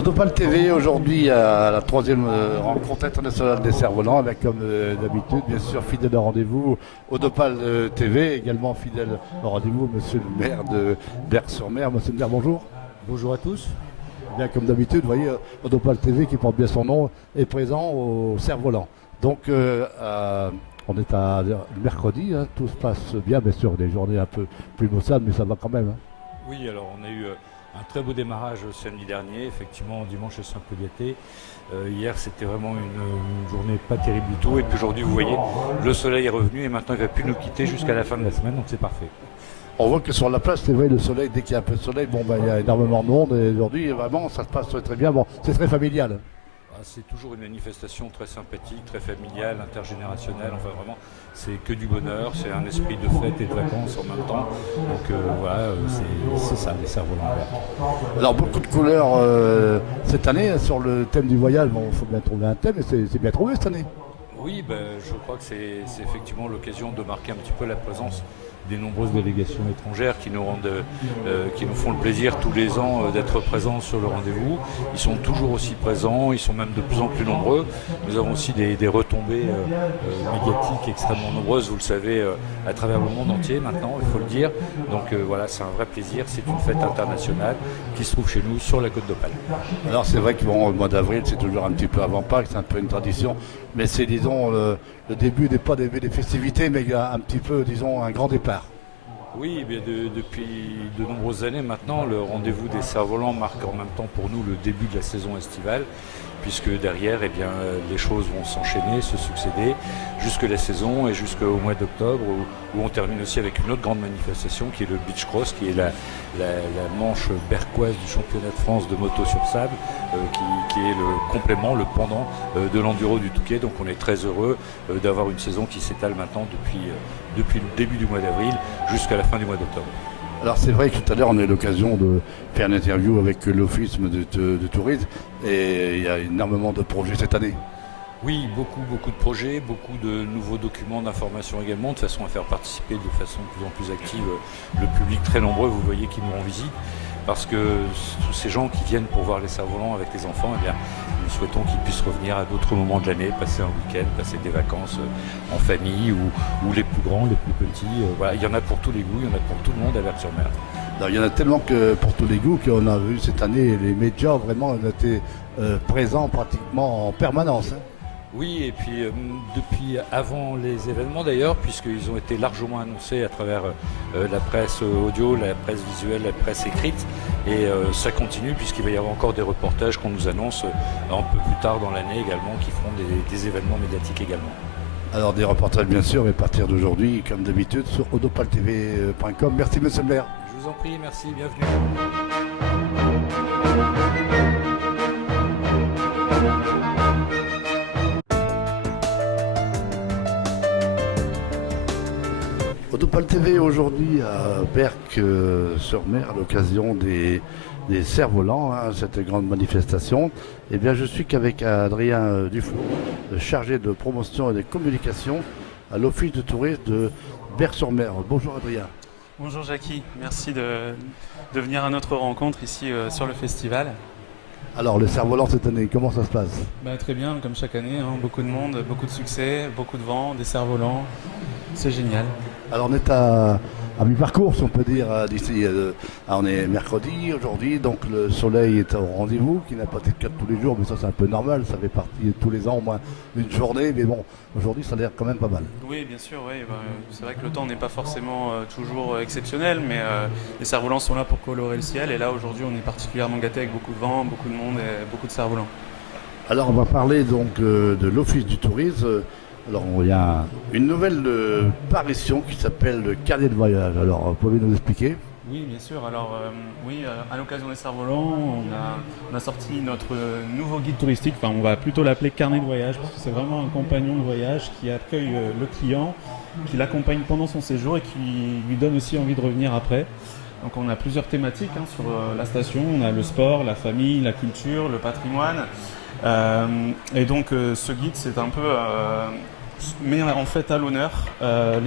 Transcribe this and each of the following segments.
Odopal TV aujourd'hui à la troisième rencontre internationale des cerfs-volants avec comme d'habitude bien sûr fidèle au rendez-vous Odopal TV, également fidèle au rendez-vous monsieur le maire de Berck-sur-Mer. Monsieur le maire, bonjour. Bonjour à tous. Bien comme d'habitude, vous voyez Odopal TV qui porte bien son nom est présent au cerfs-volants. Donc on est à mercredi, hein, tout se passe bien sûr, des journées un peu plus maussades mais ça va quand même. Hein. Oui, alors on a eu un très beau démarrage samedi dernier, effectivement dimanche c'est un peu gâté. Hier c'était vraiment une journée pas terrible du tout et puis aujourd'hui vous voyez le soleil est revenu et maintenant il ne va plus nous quitter jusqu'à la fin de la semaine, donc c'est parfait. On voit que sur la place, c'est vrai, le soleil, dès qu'il y a un peu de soleil, bon, il y a énormément de monde et aujourd'hui vraiment ça se passe très bien, bon, c'est très familial. C'est toujours une manifestation très sympathique, très familiale, intergénérationnelle, enfin vraiment c'est que du bonheur, c'est un esprit de fête et de vacances en même temps, donc voilà, c'est ça les cerfs-volants verts. Alors beaucoup de couleurs cette année sur le thème du voyage, bon il faut bien trouver un thème et c'est bien trouvé cette année. Oui, je crois que c'est effectivement l'occasion de marquer un petit peu la présence des nombreuses délégations étrangères qui nous font le plaisir tous les ans d'être présents sur le rendez-vous. Ils sont toujours aussi présents, ils sont même de plus en plus nombreux. Nous avons aussi des retombées médiatiques extrêmement nombreuses, vous le savez, à travers le monde entier maintenant, il faut le dire. Donc voilà, c'est un vrai plaisir, c'est une fête internationale qui se trouve chez nous sur la côte d'Opale. Alors c'est vrai que bon, le mois d'avril c'est toujours un petit peu avant Pâques, c'est un peu une tradition, mais c'est disons le début pas des festivités, mais il y a un petit peu disons un grand départ. Oui, depuis de nombreuses années maintenant, le rendez-vous des cerfs-volants marque en même temps pour nous le début de la saison estivale, puisque derrière, les choses vont s'enchaîner, se succéder, jusque la saison et jusqu'au mois d'octobre, où on termine aussi avec une autre grande manifestation qui est le Beach Cross, qui est la manche berquoise du championnat de France de moto sur sable, qui est le complément, le pendant de l'enduro du Touquet. Donc on est très heureux d'avoir une saison qui s'étale maintenant depuis le début du mois d'avril jusqu'à la fin du mois d'octobre. Alors c'est vrai que tout à l'heure on a eu l'occasion de faire une interview avec l'Office de tourisme et il y a énormément de projets cette année. Oui, beaucoup de projets, beaucoup de nouveaux documents d'information également, de façon à faire participer de façon de plus en plus active le public très nombreux, vous voyez, qui nous rend visite. Parce que tous ces gens qui viennent pour voir les cerfs-volants avec les enfants, nous souhaitons qu'ils puissent revenir à d'autres moments de l'année, passer un week-end, passer des vacances en famille ou les plus grands, les plus petits. Voilà, il y en a pour tous les goûts, il y en a pour tout le monde à Berck-sur-Mer. Il y en a tellement que pour tous les goûts qu'on a vu cette année les médias vraiment ont été présents pratiquement en permanence. Hein. Oui, et puis depuis avant les événements d'ailleurs, puisqu'ils ont été largement annoncés à travers la presse audio, la presse visuelle, la presse écrite, et ça continue puisqu'il va y avoir encore des reportages qu'on nous annonce un peu plus tard dans l'année également, qui feront des événements médiatiques également. Alors des reportages bien sûr, mais à partir d'aujourd'hui, comme d'habitude, sur odopaltv.com. Merci monsieur le maire. Je vous en prie, merci, bienvenue. Odopal TV aujourd'hui à Berck-sur-Mer à l'occasion des cerfs-volants, hein, cette grande manifestation. Eh bien, je suis qu'avec Adrien Duflo, chargé de promotion et de communication à l'Office de tourisme de Berck-sur-Mer. Bonjour Adrien. Bonjour Jackie, merci de venir à notre rencontre ici sur le festival. Alors les cerfs-volants cette année, comment ça se passe? Très bien, comme chaque année, hein, beaucoup de monde, beaucoup de succès, beaucoup de vent, des cerfs-volants, c'est génial. Alors on est à mi-parcours, si on peut dire, d'ici. On est mercredi aujourd'hui, donc le soleil est au rendez-vous, qui n'a pas été le cas de tous les jours, mais ça c'est un peu normal, ça fait partie tous les ans au moins d'une journée, mais bon, aujourd'hui ça a l'air quand même pas mal. Oui, bien sûr, oui, c'est vrai que le temps n'est pas forcément toujours exceptionnel, mais les cerfs-volants sont là pour colorer le ciel, et là aujourd'hui on est particulièrement gâté avec beaucoup de vent, beaucoup de monde et beaucoup de cerfs-volants. Alors on va parler donc de l'Office du tourisme. Alors il y a une nouvelle parution qui s'appelle le carnet de voyage. Alors vous pouvez nous expliquer? Oui, bien sûr. Alors à l'occasion des cerfs-volants, on a sorti notre nouveau guide touristique. Enfin, on va plutôt l'appeler carnet de voyage parce que c'est vraiment un compagnon de voyage qui accueille le client, qui l'accompagne pendant son séjour et qui lui donne aussi envie de revenir après. Donc on a plusieurs thématiques sur la station. On a le sport, la famille, la culture, le patrimoine. Et donc ce guide, c'est un peu met en fait à l'honneur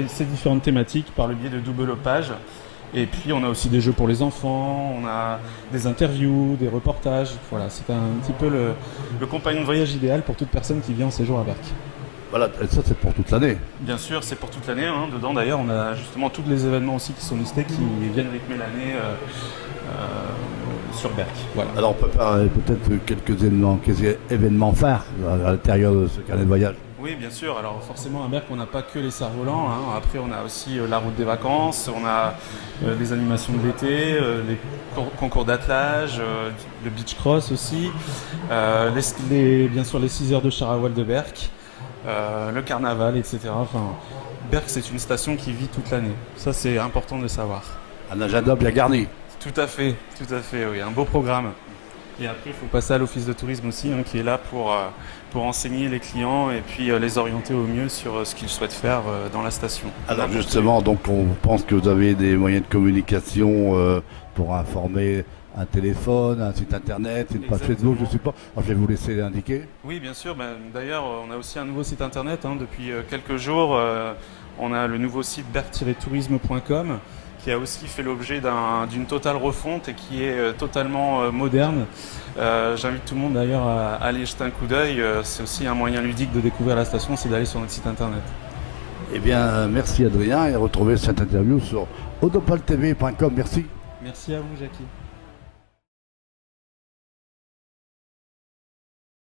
ces différentes thématiques par le biais de double pages Et puis on a aussi des jeux pour les enfants, on a des interviews, des reportages. Voilà, c'est un petit peu le compagnon de voyage idéal pour toute personne qui vient en séjour à Berck. Voilà, et ça c'est pour toute l'année. Bien sûr, c'est pour toute l'année. Dedans d'ailleurs, on a justement tous les événements aussi qui sont listés, qui viennent rythmer l'année sur Berck. Voilà. Alors on peut faire peut-être quelques événements phares à l'intérieur de ce carnet de voyage. Oui, bien sûr. Alors forcément, à Berck, on n'a pas que les cerfs-volants. Après, on a aussi la route des vacances, on a des animations de l'été, les concours d'attelage, le beach cross aussi, bien sûr les 6 heures de char à voile de Berck, le carnaval, etc. Enfin, Berck, c'est une station qui vit toute l'année. Ça, c'est important de le savoir. Un agenda bien garni. Tout à fait, oui. Un beau programme. Et après, il faut passer à l'office de tourisme aussi, qui est là pour enseigner les clients et puis les orienter au mieux sur ce qu'ils souhaitent faire dans la station. Alors justement, donc on pense que vous avez des moyens de communication pour informer un téléphone, un site internet, une page Facebook, je ne sais pas. Alors, je vais vous laisser l'indiquer. Oui, bien sûr. D'ailleurs, on a aussi un nouveau site internet depuis quelques jours. On a le nouveau site berck-tourisme.com qui a aussi fait l'objet d'une totale refonte et qui est totalement moderne. J'invite tout le monde d'ailleurs à aller jeter un coup d'œil. C'est aussi un moyen ludique de découvrir la station, c'est d'aller sur notre site internet. Eh bien, merci Adrien et retrouvez cette interview sur odopaltv.com. Merci. Merci à vous, Jackie.